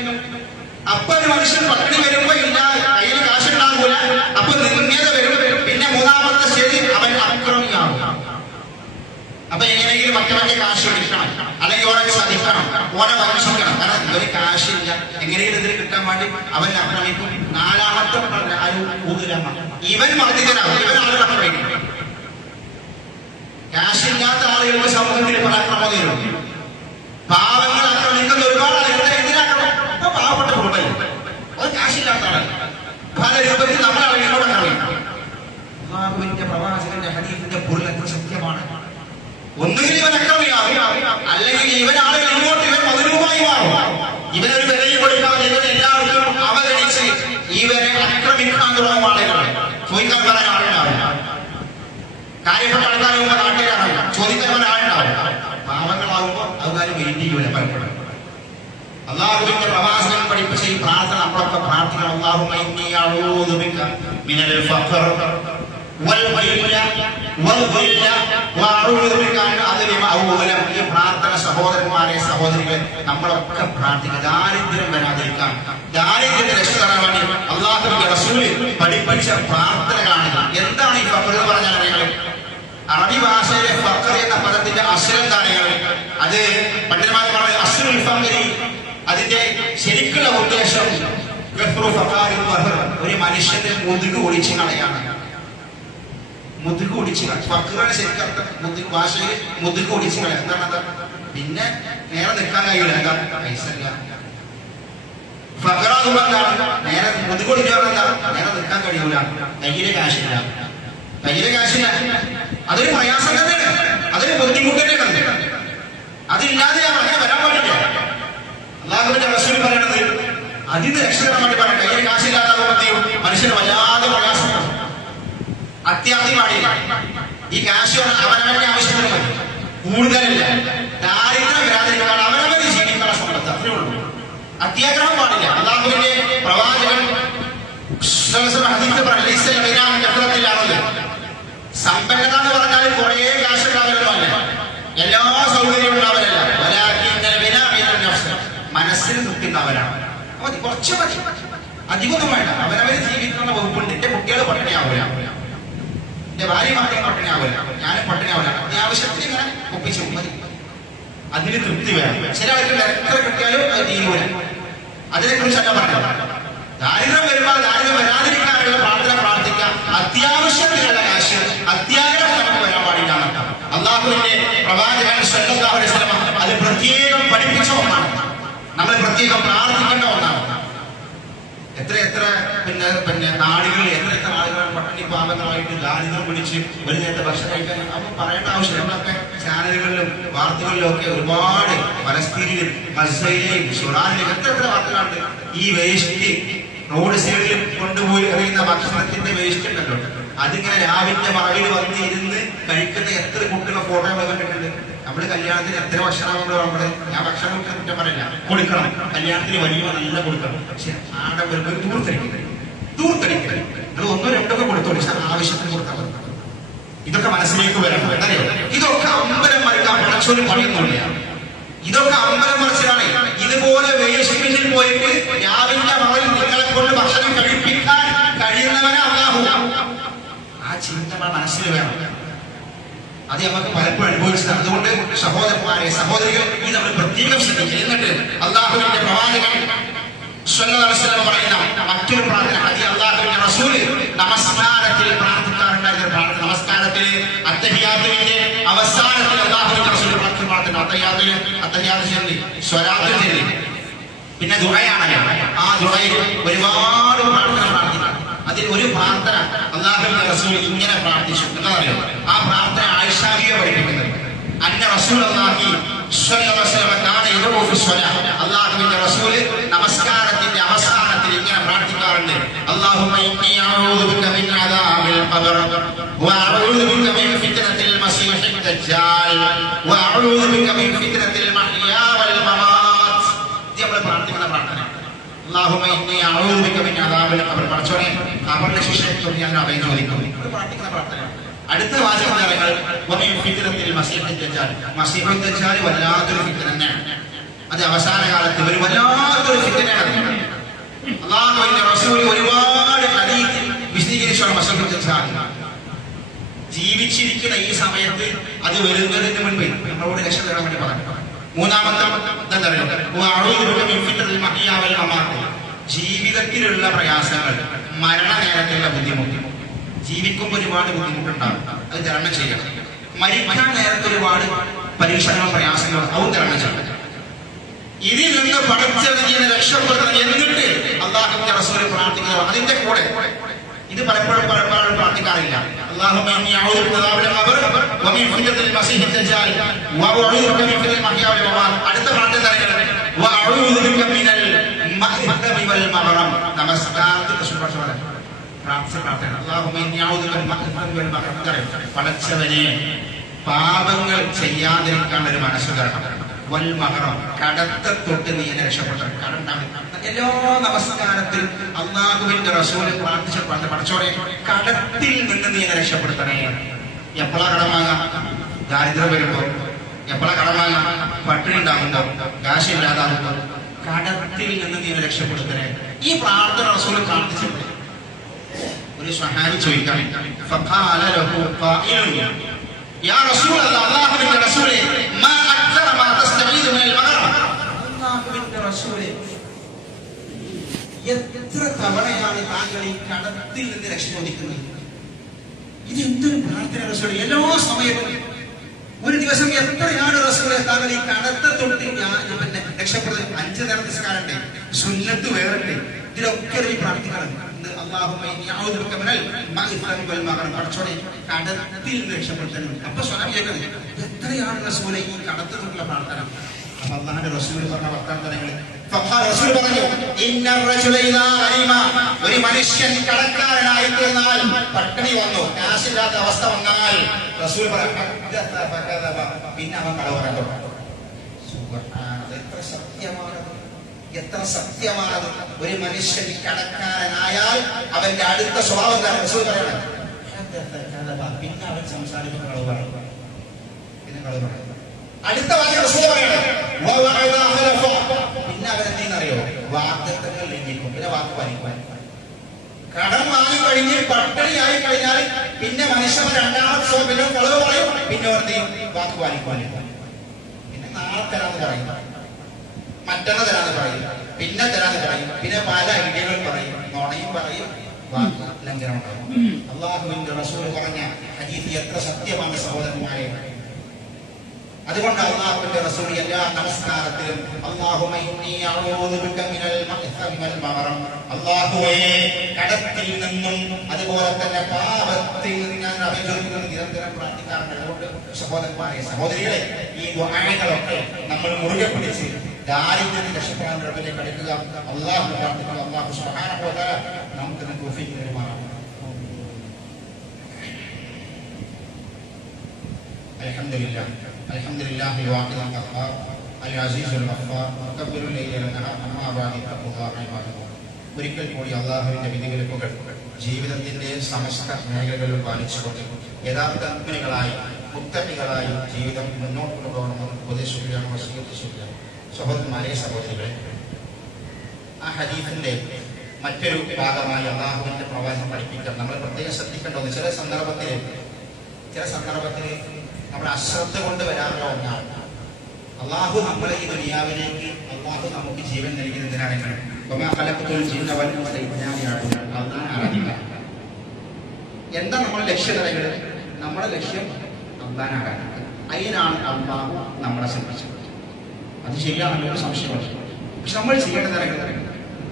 അപ്പൊ ഒരു മനുഷ്യൻ പട്ടിണി വരുമ്പോ ഇല്ല, കയ്യിൽ കാശുണ്ടാകൂല, അപ്പൊ നിന്ദ്യത വരും. പിന്നെ മൂന്നാമത്തെ സ്റ്റേജ് അവൻ അക്രമിയാവും. അപ്പൊ എങ്ങനെയെങ്കിലും മറ്റവന്റെ കാശ് എടുക്കണം, അല്ലെങ്കിൽ ഓരോ സതിക്കണം, ഓരോ വംശിക്കണം. കാരണം ഇവന് കാശില്ല, എങ്ങനെയെങ്കിലും ഇതിന് കിട്ടാൻ വേണ്ടി അവൻ ആക്രമിക്കും. നാലാമത്തെ ഇവൻ മർദ്ദിതനാകും, ഇവൻ ആളുകൾ ആക്രമിക്കും. കാശില്ലാത്ത ആളുകൾക്ക് സമൂഹത്തിൽ പല അക്രമതയിലും പാവങ്ങൾ ആക്രമിക്കുന്ന ഒരുപാട് ആളുകൾ. എന്തിനാക്കണം? ഇപ്പൊ പാവപ്പെട്ട കുടുംബം, അത് കാശില്ലാത്ത ആളാണ്. പല രൂപത്തിൽ നമ്മളെ ആളുകളോട് ആക്രമിക്കും. അല്ലാഹുവിന്റെ പ്രവാചകന്റെ ഹദീസിന്റെ പൊരുൾ എത്ര സത്യമാണ്. ഒന്നുകിൽ ഇവൻ അക്രമിയാകും, അല്ലെങ്കിൽ ഇവൻ ആളുകൾ ഇങ്ങോട്ട് ഇവൻ മധുരവുമായി മാറും. ഇവനൊരു വിലയും കൊടുക്കാതെ ഇവൻ എല്ലാവർക്കും അവഗണിച്ച് ഇവരെ ആക്രമിക്കാൻ തുടങ്ങും ആളുകൾ. ചോദിക്കാൻ പറയാൻ ആളുണ്ടാവില്ല, കാര്യപ്പെട്ട ആൾക്കാരാകുമ്പോൾ നാട്ടുകാരാവില്ല, ചോദിക്കാൻ പറയാൻ ആളുണ്ടാവില്ല. പാവങ്ങളാകുമ്പോൾ അതുകാര്യം വേണ്ടിയില്ല പലപ്പോഴും. അല്ലാഹുവിന്റെ പ്രവാചകൻ പഠിപ്പിച്ച ഈ പ്രാർത്ഥന നമ്മളൊക്കെ പ്രാർത്ഥിക്കണം. അല്ലാഹുമ്മ ഇന്നി അഊദു ബിക മിനൽ ഫഖർ ഈ പ്രാർത്ഥന സഹോദരന്മാരെ സഹോദരികളെ നമ്മളൊക്കെ പ്രാർത്ഥിക്കുക. ദാരിദ്ര്യം വരാതിരിക്കാൻ, ദാരിദ്ര്യത്തെ രക്ഷപ്പെടാൻ വേണ്ടി അല്ലാഹുവിന്റെ റസൂൽ പഠിപ്പിച്ച പ്രാർത്ഥനകളാണ്. എന്താണ് ഈ ഫഖർ എന്ന് പറഞ്ഞാൽ? നിങ്ങൾ അറബി ഭാഷയിലെ ഫഖർ എന്ന പദത്തിന്റെ അസ്ലെന്താണ്? അത് പണ്ഡിതന്മാർ പറഞ്ഞ അസ്ലുൽ ഫഖരി, അതിന്റെ ശരിക്കുള്ള ഉദ്ദേശം ഒരു മനുഷ്യന്റെ മുതുക് ഒടിച്ചു കളയാണ്. മുതുക് ഒടിച്ചു കള, ഫഖറിന്റെ ശരിക്കർത്ഥം മുതുക് ഭാഷയിൽ മുതുക് ഒടിച്ചു കള. എന്താണ്? പിന്നെ നേരെ നിൽക്കാൻ കഴിയില്ല, എന്താ? പൈസ ഇല്ല. ഫഖറാകുമ്പോ എന്താണ്? നേരെ മുതുക് ഒടിച്ചു പറഞ്ഞാൽ നേരെ നിൽക്കാൻ കഴിയൂല, കയ്യില് കാശില്ല. കയ്യില് കാശില്ല, അതൊരു പ്രയാസം തന്നെയാണ്, അതൊരു ബുദ്ധിമുട്ട് തന്നെയാണ്. അതില്ലാതെ അങ്ങനെ വരാൻ പാടില്ല. അല്ലാഹുവിന്റെ റസൂൽ പറയണത് അതിന് രക്ഷപ്പെടാൻ വേണ്ടി പറയാം. കയ്യിൽ കാശില്ലാതാകുമ്പോഴത്തേക്കും മനുഷ്യന് വല്ലാതെ പ്രയാസമാണ്. അത്യാവശ്യം പാടില്ല. ഈ കാശ് അവനവന്റെ ആവശ്യത്തിന് മതി, കൂടുതലില്ല. ദാരിദ്ര്യം വരാതിരിക്കാൻ അവനവന് ജീവിക്കാനുള്ള സമ്പത്ത് അത്രേ ഉള്ളൂ. അത്യാഗ്രഹം പാടില്ല. അല്ലാഹുവിന്റെ പ്രവാചകൻ ാണത്. സമ്പന്നത എന്ന് പറഞ്ഞാൽ കുറെ കാശ് ഉണ്ടാവലല്ല, എല്ലാ സൗകര്യവും ഉണ്ടാവലല്ല. മനസ്സിന് തൃപ്തി ഉണ്ടാവലാണ്. മതി, കുറച്ച് മതി, അധികമൊന്നും വേണ്ട. അവനവര് ജീവിക്കുന്ന വകുപ്പുണ്ട്. എന്റെ കുട്ടികൾ പട്ടിണിയാവില്ല, എന്റെ ഭാര്യ മക്കളും പട്ടിണിയാവില്ല, ഞാനും പട്ടിണിയാവില്ല. അത്യാവശ്യത്തിന് ഇങ്ങനെ ഒപ്പിച്ചു മതി, അതിന് തൃപ്തി വേണം. ചില ആൾക്കാർ എത്ര കിട്ടിയാലും അത് തീരുവ. അതിനെ കുറിച്ചല്ല പറഞ്ഞത്. ദാരിദ്ര്യം വരുമ്പോൾ ദാരിദ്ര്യം വരാതിരിക്കാനുള്ള പ്രാർത്ഥന പ്രാർത്ഥിക്കാം. അത്യാവശ്യത്തിനുള്ള കാശ് അത്യാഗ്രഹം നമുക്ക് വരാൻ പാടില്ല. അല്ലാഹുവിന്റെ പ്രവാചകൻ സ്വല്ലല്ലാഹു അലൈഹി വസല്ലം അത് പ്രത്യേകം പഠിപ്പിച്ച ഒന്നാണ്, നമ്മൾ പ്രത്യേകം പ്രാർത്ഥിക്കേണ്ട ഒന്നാണ്. എത്ര പിന്നെ നാടുകളിൽ എത്ര ആളുകൾ പട്ടിണി പാവങ്ങളായിട്ട് ദാരിദ്ര്യം പിടിച്ച് ഒരു നേരത്തെ ഭക്ഷണം കഴിക്കാൻ അപ്പൊ പറയേണ്ട ആവശ്യം. നമ്മളൊക്കെ ചാനലുകളിലും വാർത്തകളിലും ഒക്കെ ഒരുപാട് പലസ്തീനിലും ഗസയിലെയും ഷുറാനിലും എത്ര വാർത്തകളുണ്ട്. ഈ വേസ്റ്റ് റോഡ് സൈഡിൽ കൊണ്ടുപോയി എറിയുന്ന ഭക്ഷണത്തിന്റെ വേസ്റ്റ് ഉണ്ടല്ലോ, അതിങ്ങനെ രാവിലെ മറവിൽ വന്ന് ഇരുന്ന് കഴിക്കുന്ന എത്ര കുട്ടികളുടെ ഫോട്ടോ നമ്മൾ കണ്ടിട്ടുണ്ട്. നമ്മള് കല്യാണത്തിന് എത്ര ഭക്ഷണമുണ്ടോ നമ്മള്, ഞാൻ ഭക്ഷണം കുറ്റം പറയില്ല, കൊടുക്കണം. കല്യാണത്തിന് വലിയ നല്ല കൊടുക്കണം. പക്ഷെ ആടെ വരുമ്പോൾ ദൂർത്തടിക്കരുത്. നിങ്ങൾ ഒന്നോ രണ്ടൊക്കെ കൊടുത്തോളൂ, പക്ഷെ ആവശ്യത്തിന് കൊടുത്താൽ മതി. ഇതൊക്കെ മനസ്സിലേക്ക് വരണം. എന്നറിയോ? ഇതൊക്കെ അമ്പലം മറിക്കാൻ പടച്ചോലും പണിയൊന്നുമില്ല. ഇതൊക്കെ അമ്പലം മറിച്ചിലാണ്. ഇതുപോലെ വേശ്യയിൽ പോയിട്ട് രാവിലെ മകളിൽ നിങ്ങളെ കൊണ്ട് ഭക്ഷണം കഴിപ്പിക്കാൻ കഴിയുന്നവനെ അല്ലാഹു. ആ ചിന്ത മനസ്സിൽ വേണം. അത് നമുക്ക് പലപ്പോഴും അനുഭവിച്ചതാണ്. അതുകൊണ്ട് സഹോദരന്മാരെ സഹോദരികൾ ഇത് നമ്മൾ പ്രത്യേകം ശ്രദ്ധിക്കുക. എന്നിട്ട് അല്ലാഹുവിന്റെ പ്രവാചകൻ സ്വല്ലല്ലാഹു അലൈഹി വസല്ലം പറയുന്ന മറ്റൊരു പ്രാർത്ഥന, അല്ലാഹുവിന്റെ റസൂൽ നമസ്കാരത്തിൽ പ്രാർത്ഥിക്കാറുണ്ടായിരുന്ന പ്രാർത്ഥന. നമസ്കാരത്തിൽ അത്തഹിയാത്തിന്റെ അവസാനത്തിൽ അല്ലാഹുവിന്റെ റസൂൽ പ്രാർത്ഥന, അത്തഹിയാത്ത് ചൊല്ലി സ്വലാത്ത് ചൊല്ലി പിന്നെ ദുആയാണ്. ആ ദുആയിൽ ഒരുപാട് പ്രാർത്ഥന പ്രാർത്ഥിക്കണം. അതിൽ ഒരു പ്രാർത്ഥന അല്ലാഹുവിന്റെ റസൂൽ ഇങ്ങനെ പ്രാർത്ഥിച്ചു. എന്താ പറയുക? ആ പ്രാർത്ഥന ആയിഷ ബീവി പഠിപ്പിക്കുന്നത്. അന്ന റസൂലുള്ളാഹി അല്ലാഹുവിന്റെ റസൂൽ നമസ്കാരത്തിന്റെ അവസാനത്തിൽ ഇങ്ങനെ പ്രാർത്ഥിക്കാറുണ്ട്. അല്ലാഹുമ്മ ഇന്നി അഊദു ബിക മിൻ അദാബിൽ ഖബർ വഅഊദു ബിക മിൻ ഫിത്നത്തിൽ മസീഹിദ് ദജ്ജാൽ വഅഊദു ബിക മിൻ ഫിത്നത്തിൽ മഹ്യാ വൽ മമാത്. ഇത് നമ്മൾ പ്രാർത്ഥിക്കുന്ന പ്രാർത്ഥന. അല്ലാഹുമ്മ ഇന്നി അഊദു ബിക മിൻ അദാബിൽ ഖബർ. പടച്ചോനെ ഖബറിലെ ശിക്ഷയിൽ ഞാൻ അഭയം ചോദിക്കുന്നു. ഇത് പ്രാർത്ഥിക്കുന്ന പ്രാർത്ഥനയാണ്. അടുത്ത വാചകം മസീഹുദ് ദജ്ജാൽ വല്ലാത്തൊരു ഫിത്ന തന്നെയാണ്. അത് അവസാന കാലത്ത് ഒരു വല്ലാത്തൊരു ഫിത്നയാണ്. അല്ലാഹുവിന്റെ റസൂൽ ഒരുപാട് ഹദീസ് വിശദീകരിച്ചാണ് മസീഹുദ് ദജ്ജാൽ. ജീവിച്ചിരിക്കുന്ന ഈ സമയത്ത് അത് വരുന്നതിന് മുൻപ് നമ്മളോട് രക്ഷ തരാൻ വേണ്ടി പറഞ്ഞു. മൂന്നാമത്തെ ജീവിതത്തിലുള്ള പ്രയാസങ്ങൾ, മരണനേരത്തിലുള്ള ബുദ്ധിമുട്ട്. ജീവിക്കുമ്പോൾ ഒരുപാട് ബുദ്ധിമുട്ടുണ്ടാകും, അത് തരണം ചെയ്യണം. മരിക്കാൻ നേരത്തെ ഒരുപാട് പരീക്ഷണങ്ങളും പ്രയാസങ്ങളും അതും തരണം ചെയ്യണം. ഇതിൽ നിന്ന് പഠിച്ചതിന് രക്ഷപ്പെടുത്തണം. എന്നിട്ട് അല്ലാഹുവിന്റെ റസൂൽ പ്രാർത്ഥിക്കുക. അതിന്റെ കൂടെ ഇത് പലപ്പോഴും പ്രാർത്ഥിക്കാറില്ല. അല്ലാഹുമ്മ ഇന്നി അഊദു ബിക മിൻ അദാബിൽ ഖബർ വമിൻ ഫിത്നത്തിൽ മസീഹിദ് ദജ്ജാൽ വഅഊദു ബിക മിൻ ഫിത്നത്തിൽ മഹ്യാ വൽ മമാത്. അടുത്ത പ്രാർത്ഥന വഅഊദു ബിക മിനൽ മഅ്തമി വൽ മഗ്റം. നമസ്കാരത്തിന്റെ സുപ്രഭാതം പ്രാർത്ഥന. അല്ലാഹുമ്മ ഇന്നി അഊദു ബിക മിൻ മഅ്തമി വൽ മഗ്റം. പടച്ചവനെ പാപങ്ങൾ ചെയ്യാതിരിക്കാൻ ഒരു മനസ്സ് തരണം. വൽ മഗ്റം, കടത്തെ തൊട്ട് നീ എന്നെ രക്ഷപ്പെടുത്തണം. കടണ്ടാകും. എല്ലാ നമസ്കാരത്തിൽ അല്ലാഹുവിന്റെ റസൂൽ പ്രാർത്ഥിച്ച പടച്ചോനെ കടത്തിൽ നിന്ന് നീ എന്നെ രക്ഷപ്പെടുത്തണേ. എപ്പോഴാ കടമാകാം? ദാരിദ്ര്യം വരുമ്പോ. എപ്പോഴാ കടമാകാം? പട്ടിണി ഉണ്ടാകുമ്പോ, കാശില്ലാതാകുമ്പോ. കടത്തിൽ നിന്ന് നീ എന്നെ രക്ഷപ്പെടുത്തണേ. ഈ പ്രാർത്ഥന റസൂൽ പ്രാർത്ഥിച്ചിട്ടുണ്ട്. ഒരു സ്വഹാബി ചോദിക്കാൻ, ഫഖാല ലഹു ഖായിലുൻ യാ റസൂലല്ലാഹ്, അല്ലാഹുവിന്റെ റസൂലേ, മാ അക്തറ മാ തസ്തഈദു മിനൽ മഗ്റം. അല്ലാഹുവിന്റെ റസൂലേ, എത്ര തവണയാണ് താങ്കൾ ഈ കടത്തിൽ നിന്ന് രക്ഷ ചോദിക്കുന്നത്? ഇത് എന്തൊരു പ്രാർത്ഥന റസൂലേ! എല്ലാ സമയത്തും ഒരു ദിവസം എത്രയാണ് റസൂലേ താങ്കൾ ഈ കടത്തെ തൊട്ട് പിന്നെ രക്ഷപ്പെടുന്നത്? 5 നേരം നിസ്കാരമുണ്ട്, സുന്നത്ത് വേറുണ്ട്, ഇതിലൊക്കെ ഈ പ്രാർത്ഥിക്കണം. അല്ലാഹുമ്മ ഇന്നി അഊദു ബിക മിനൽ മഅ്തമി വൽ മഗ്റം. പടച്ചോനെ കടത്തിൽ നിന്ന് രക്ഷപ്പെടുത്തണം. അപ്പൊ സ്വഹാബി ചോദിക്കുന്നത്, എത്രയാണ് റസൂലേ ഈ കടത്തിൽ തൊട്ടുള്ള പ്രാർത്ഥന? അപ്പൊ അല്ലാഹുവിന്റെ റസൂൽ പറഞ്ഞ വർത്തമാനങ്ങൾ പറഞ്ഞു, ഒരു മനുഷ്യൻ കടക്കാരനായി തീർന്നാൽ, പട്ടിണി വന്നു, കാശില്ലാത്ത അവസ്ഥ വന്നാൽ റസൂൽ പിന്നെ അവൻ കളവ് പറയാൻ തുടങ്ങും. എത്ര സത്യമാണത്! ഒരു മനുഷ്യൻ കടക്കാരനായാൽ അവന്റെ അടുത്ത സ്വഭാവം റസൂൽ പറയണം, പിന്നെ അവൻ സംസാരിക്കുന്ന കളവ് പറയും. പിന്നെ കളവ് പറയും. അടുത്ത വാചകം റസൂൽ പറയണം, പിന്നെ അവരെന്തെന്നറിയോ? വാഗ്ദത്തങ്ങൾ ലംഘിക്കും, പിന്നെ വാക്ക് പാലിക്കുവാൻ. കടം വാങ്ങി കഴിഞ്ഞ് പട്ടിണിയായി കഴിഞ്ഞാൽ പിന്നെ മനുഷ്യൻ രണ്ടാമത്തെ സ്വഭാവം, പിന്നെ കളവ് പറയും, പിന്നെ എന്തെയും വാക്ക് പാലിക്കുവാൻ. പിന്നെ നാളെ തരാന്ന് പറയും, മറ്റന്ന് തരാന്ന് പറയും, പിന്നെ തരാന്ന് പറയും, പിന്നെ പല ഐഡിയകൾ പറയും, നോണയും പറയും, വാക്ക് ലംഘനം ഉണ്ടാവും. അല്ലാഹുവിന്റെ റസൂൽ പറഞ്ഞ ഹദീസ് എത്ര സത്യമാണ് സഹോദരന്മാരെ! അതുകൊണ്ട് അല്ലാഹുവിന്റെ റസൂൽ എല്ലാ നമസ്കാരത്തിലും അല്ലാഹുമ്മ ഇന്നി അഊദു ബിക മിനൽ മഅ്തമി വൽ മഗ്റം, അല്ലാഹുവേ കടത്തിൽ നിന്നും അതുപോലെ തന്നെ പാപത്തിൽ നിന്നും ഞാൻ അഭിജോദിക്കുന്നു നിരന്തരം പ്രാർത്ഥിക്കാറുണ്ട്. അതുകൊണ്ട് സഹോദരന്മാരെ, സഹോദരികളെ, ഈ ദുആകളൊക്കെ നമ്മൾ മുറുകെ പിടിച്ച് ദാരിദ്ര്യത്തിൽ രക്ഷപ്പെടാൻ റബ്ബിലേക്ക് അടുക്കുക. അല്ലാഹു പ്രാർത്ഥിക്കുക. അല്ലാഹു സുബ്ഹാനഹു വ തആല നമുക്ക് തൗഫീഖ് നൽകുമാറാകട്ടെ. അൽഹംദുലില്ലാഹ് അൽഹംദുലില്ലാഹി വാഹിദുൽ ഖഹാർ അൽ അസീസുൽ ഗഫാർ മുതബ്ബിറുൽ ലൈലി വൻ നഹാർ അമ്മാ ബഅദ് തഖ്വല്ലാഹു ഇബാദല്ലാഹ്. ഒരിക്കൽ കൂടി അല്ലാഹുവിന്റെ വിധിവിലക്കുകൾ ജീവിതത്തിന്റെ സമസ്ത മേഖലകളിൽ പാലിച്ചുകൊണ്ട് യഥാർത്ഥ മുഅ്മിനുകളായി മുത്തഖികളായി ജീവിതം മുന്നോട്ട് കൊണ്ടുപോകണമെന്ന് ഉപദേശിക്കുകയാണ്, വസിയത്ത് ചെയ്യുകയാണ്. സഹോദരന്മാരെ, സഹോദരികളെ, ആ ഹദീസിന്റെ മറ്റൊരു ഭാഗമായി അല്ലാഹുവിന്റെ പ്രവാചകൻ പഠിപ്പിക്കാൻ നമ്മൾ പ്രത്യേകം ശ്രദ്ധിക്കേണ്ടത്, ചില സന്ദർഭത്തിൽ നമ്മുടെ അശ്രദ്ധ കൊണ്ട് വരാറുള്ള ഒന്നാണ്. അള്ളാഹു നമ്മളെ ഈ ദുനിയാവിലേക്ക് അള്ളാഹു നമുക്ക് ജീവൻ നൽകുന്നതിനാണെങ്കിൽ ആരാധിക്കാം. എന്താ നമ്മുടെ ലക്ഷ്യം നിലകൾ? നമ്മുടെ ലക്ഷ്യം അള്ളാഹനെ ആരാധിക്കുക. അതിനാണ് അള്ളാഹു നമ്മളെ ശ്രമിച്ചത്. അത് ശരിയാണല്ലോ, ഒരു സംശയമാണ്. പക്ഷെ നമ്മൾ ചെയ്യേണ്ട നിലകൾ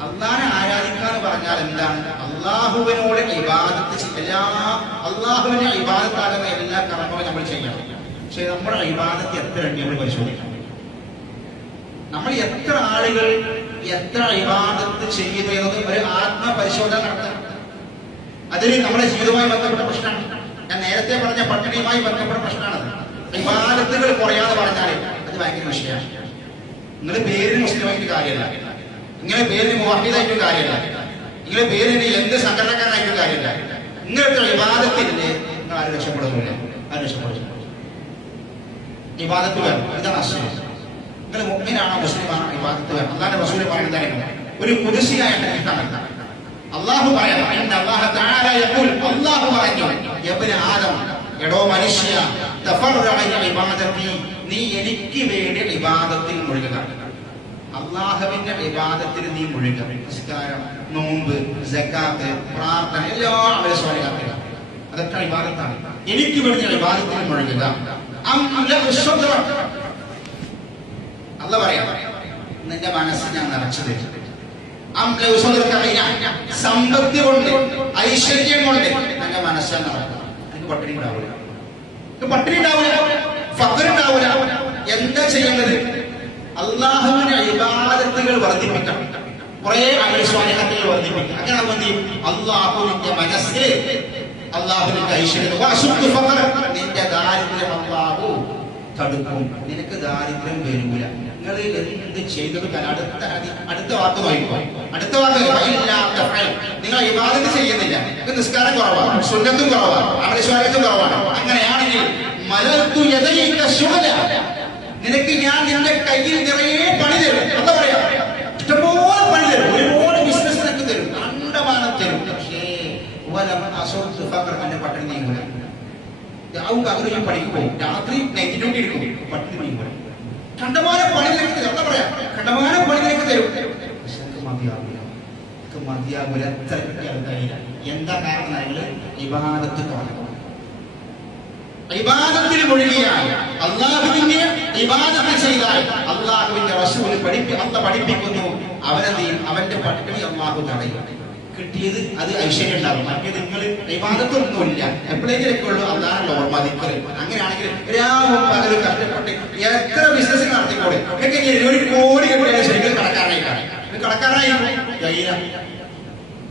അള്ളാഹനെ ആരാധിക്കുക എന്ന് പറഞ്ഞാൽ എന്താണ്? അള്ളാഹുവിനോട് ഇബാദത്ത് അള്ളാഹുവിനെ ഇബാദത്താകുന്ന എല്ലാ കർമ്മങ്ങളും നമ്മൾ ചെയ്യണം. പക്ഷെ നമ്മുടെ ഇബാദത്ത് എത്ര ഉണ്ട് നമ്മൾ പരിശോധിക്കണം. നമ്മൾ എത്ര ആളുകൾ എത്ര ഇബാദത്ത് ചെയ്യുന്നു എന്നത് ഒരു ആത്മപരിശോധന നടത്തണം. അതിൽ നമ്മുടെ ജീവിതവുമായി ബന്ധപ്പെട്ട പ്രശ്നമാണ്. ഞാൻ നേരത്തെ പറഞ്ഞ പട്ടിണിയുമായി ബന്ധപ്പെട്ട പ്രശ്നമാണത്. ഇബാദത്തുകൾ കുറയാതെ പറഞ്ഞാൽ അത് ഭയങ്കര വിഷയമാണ്. നിങ്ങൾ പേരിന് മുസ്ലിമായിട്ട് കാര്യമല്ല, നിങ്ങളെ പേരിന് മുവാഹിദായിട്ട് കാര്യമല്ല, നിങ്ങളെ പേരിന് എന്ത് സംഘടനക്കാരായിട്ട് കാര്യമില്ല. നിങ്ങൾക്ക് ഇബാദത്തില്ലേ നിങ്ങൾ ആരും രക്ഷപ്പെടുന്നില്ല, ആരും രക്ഷപ്പെടുന്നു. ഇബാദത്ത് വേണം, ഇതാണ് അശ്വരം. നിങ്ങൾ മുഅ്മിനാണോ മുസ്ലിമാണോ ഇബാദത്ത് വേണം. അല്ലാഹുവിന്റെ റസൂൽ പറയുന്നതാണ് ഒരു ഖുദ്സിയായ ഹദീസാണ്. അല്ലാഹു പറയുന്നു, അല്ലാഹു തആല യഖൂൽ, അല്ലാഹു പറഞ്ഞു, യബ്ന ആദം, എടോ മനുഷ്യ, തഫറഅ ഇബാദതി, നീ എനിക്ക് വേണ്ടി ഇബാദത്തിൽ മുഴുകുക. അല്ലാഹുവിന്റെ ഇബാദത്തിൽ നീ മുഴുകുക. നിസ്കാരം, നോമ്പ്, സകാത്ത്, പ്രാർത്ഥന, എല്ലാ അമല സ്വാലിഹാത്തും അതൊക്കെ ഇബാദത്താണ്. എനിക്ക് വേണ്ടി ഇബാദത്തിൽ മുഴുകുക. അല്ല പറയാം, നിന്റെ മനസ്സ് ഞാൻ നിറച്ചു തരും. സമ്പത്ത് കൊണ്ട്, ഐശ്വര്യം കൊണ്ട് നിന്റെ മനസ്സ് നിറക്കും. എനിക്ക് പട്ടിണി ഉണ്ടാവില്ല, പട്ടിണി ഉണ്ടാവില്ല, ഫഖർ ഉണ്ടാവില്ല. എന്താ ചെയ്യേണ്ടത്? അല്ലാഹുവിന്റെ ഇബാദത്തുകൾ വർദ്ധിപ്പിക്കണം, കുറെ അമൽ സ്വാലിഹാത്തുകൾ വർദ്ധിപ്പിക്കണം. അങ്ങനെ ആകുമ്പോൾ അല്ലാഹുവിന്റെ മനസ്സിൽ അല്ലാഹുവിന്റെ ഐശ്വര്യം, നിന്റെ ദാരിദ്ര്യം അല്ലാഹു തടുക്കും. നിനക്ക് ദാരിദ്ര്യം വരൂല. നിങ്ങൾ എന്ത് ചെയ്തത് അടുത്ത വാക്ക് നോക്കിക്കോ. അടുത്ത വാക്ക് നിങ്ങൾ ഇബാദത്ത് ചെയ്യുന്നില്ല, നിസ്കാരം കുറവാണ്, സുന്നത്തും കുറവാണ്, അമലസ്വാലിഹത്തും കുറവാണ്. അങ്ങനെയാണെങ്കിൽ മലർത്തു യദൈക ശുഹല, നിനക്ക് ഞാൻ നിന്റെ കയ്യിൽ നിറയെ പണി തരും. എന്താ പറയാ, ഇഷ്ടംപോലെ പണി തരും, ഒരുപാട് ബിസിനസ് നിനക്ക് തരും, കണ്ടമാനം തരും. പക്ഷേ എന്റെ പട്ടിണി നീങ്ങൂല. രാവും പകലും പണിക്ക് പോകും, രാത്രി നെറ്റ് ഡ്യൂട്ടി എടുക്കും, പട്ടിണി നീങ്ങൂല. കണ്ടമാനം പണി നിനക്ക് തരും. എന്താ പറയാ, കണ്ടമാനം പണി നിനക്ക് തരും. മതിയാകൂല, എത്ര കിട്ടിയാലും കഴിയില്ല. എന്താ കാരണം? ഞങ്ങള് ഇബാദത്ത് തുടങ്ങും. ഇബാദത്തിൽ മുഴുകിയാൽ, അല്ലാഹുവിന്റെ ഇബാദത്ത് ചെയ്താൽ, അല്ലാഹുവിന്റെ റസൂൽ പഠിപ്പിക്കുന്നു, അവന്റെ പട്ടിണി അല്ലാഹു തടയും. കിട്ടിയത് അത് ഐശ്വര്യം ഉണ്ടാകും. മറ്റേത് നിങ്ങൾ ഇബാദത്തൊന്നുമില്ല, എപ്പോഴെങ്കിലൊക്കെ ഉള്ളൂ അല്ലാഹുവിന്റെ ഓർമ്മ ദിക്ർ. അങ്ങനെയാണെങ്കിൽ രാവും പകലും കഷ്ടപ്പെട്ട് എത്ര ബിസിനസ് നടത്തിക്കോളെ, ഒരു കോടി കിട്ടിയാലും ശരിക്കും കടക്കാരനായിട്ടാണ്, കടക്കാരനായി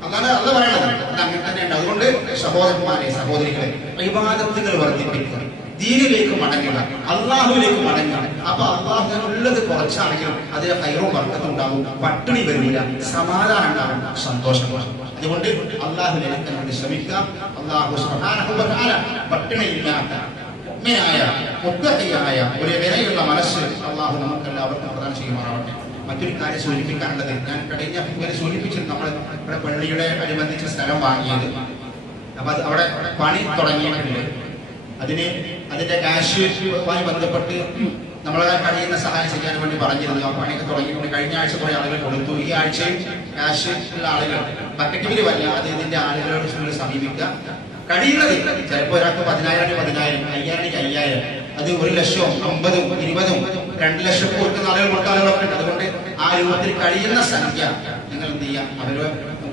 അതാണ് അത് പറയണത്. അത് അങ്ങനെ തന്നെയുണ്ട്. അതുകൊണ്ട് സഹോദരന്മാരെ, സഹോദരികളെ, ഇബാദത്തുകൾ വർദ്ധിപ്പിക്കുക, ദീനിലേക്ക് മടങ്ങുക, അള്ളാഹുവിലേക്ക് മടങ്ങുക. അപ്പൊ അള്ളാഹുവിനുള്ളത് കുറച്ചാണെങ്കിലും അതിൽ ഹൈറും ബർക്കത്തും ഉണ്ടാവും, പട്ടിണി വരില്ല, സമാധാനം ഉണ്ടാവും, സന്തോഷമാണ്. അതുകൊണ്ട് അള്ളാഹുവിലേക്ക് വേണ്ടി ശ്രമിക്കുക. അള്ളാഹു സുബ്ഹാനഹു വ തആല പട്ടിണിയില്ലാത്ത മുഅ്മിനായ മുത്തഖിയായ ഒരു വിലയുള്ള മനസ്സ് അള്ളാഹു നമുക്കെല്ലാവർക്കും പ്രദാനം ചെയ്യുമാറാവട്ടെ. മറ്റൊരു കാര്യം സൂചിപ്പിക്കാനുള്ളത്, ഞാൻ കഴിഞ്ഞ ഇങ്ങനെ സൂചിപ്പിച്ചിരുന്നു, നമ്മൾ ഇവിടെ പള്ളിയുടെ അനുബന്ധിച്ച സ്ഥലം വാങ്ങിയത്. അപ്പൊ അത് അവിടെ പണി തുടങ്ങിയിട്ടുണ്ട്. അതിന്റെ കാശുമായി ബന്ധപ്പെട്ട് നമ്മളെ കഴിയുന്ന സഹായം ചെയ്യാൻ വേണ്ടി പറഞ്ഞിരുന്നു. ആ പണിയൊക്കെ തുടങ്ങിയിട്ടുണ്ട്. കഴിഞ്ഞ ആഴ്ച കുറെ ആളുകൾ കൊടുത്തു. ഈ ആഴ്ചയും കാശ് ഉള്ള ആളുകൾ ബക്കറ്റിൽ വല്ലാതെ ഇതിന്റെ ആളുകളോട് സമീപിക്കുക. കഴിയുന്നത് ചിലപ്പോൾ ഒരാൾക്ക് 10,000 10,000, 5,000 5,000, അത് 1 ലക്ഷവും 50ഉം 20ഉം 2 ലക്ഷം കൊടുക്കുന്ന ആളുകളൊക്കെ ഉണ്ട്. അതുകൊണ്ട് ആ രൂപത്തിൽ കഴിയുന്ന സംഖ്യ നിങ്ങൾ എന്ത് ചെയ്യാം, അവര്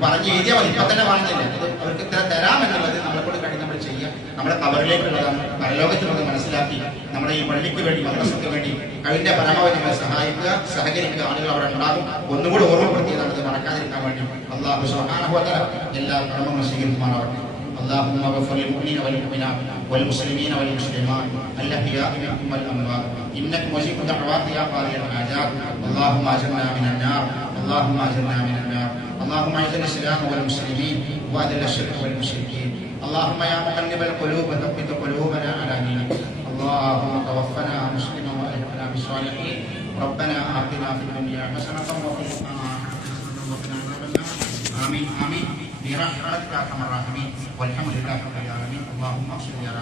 പറഞ്ഞ് എഴുതിയാൽ മതി. ഇപ്പൊ തന്നെ വാങ്ങുന്നില്ല, അത് അവർക്ക് ഇത്ര തരാമെന്നുള്ളത് നമ്മളെ കൊണ്ട് കഴിയും നമ്മൾ ചെയ്യുക. നമ്മുടെ കബറിലേക്കുള്ളതാണ്, പരലോകത്തിലുള്ളത് മനസ്സിലാക്കി നമ്മുടെ ഈ പള്ളിക്ക് വേണ്ടി, മദ്രസയ്ക്ക് വേണ്ടി കഴിഞ്ഞ പരമാവധി നമ്മളെ സഹായിക്കുക, സഹകരിക്കുക. ആളുകൾ അവിടെ ഉണ്ടാകും. ഒന്നുകൂടി ഓർമ്മപ്പെടുത്തിയതാണ്, അത് മറക്കാതിരിക്കാൻ വേണ്ടി. അല്ലാഹു സുബ്ഹാനഹു വ തആല എല്ലാ കർമ്മങ്ങളും സ്വീകരിക്കുമാറാവട്ടെ. اللهم اغفر للمؤمنين والمؤمنات والمسلمين والمسلمات الاحياء منهم والاموات انك مجيب الدعوات يا قاضي الحاجات. اللهم اجرنا من النار، اللهم اجرنا من النار. اللهم اعز الاسلام والمسلمين واذل الشرك والمشركين. اللهم يا مقلب القلوب ثبت قلوبنا على دينك. اللهم توفنا مسلما والحقنا بالصالحين. ربنا آتنا في الدنيا حسنة وفي الآخرة حسنة وقنا عذاب النار. آمين آمين برحمتك يا أرحم الراحمين. والحمد لله رب العالمين. اللهم صل على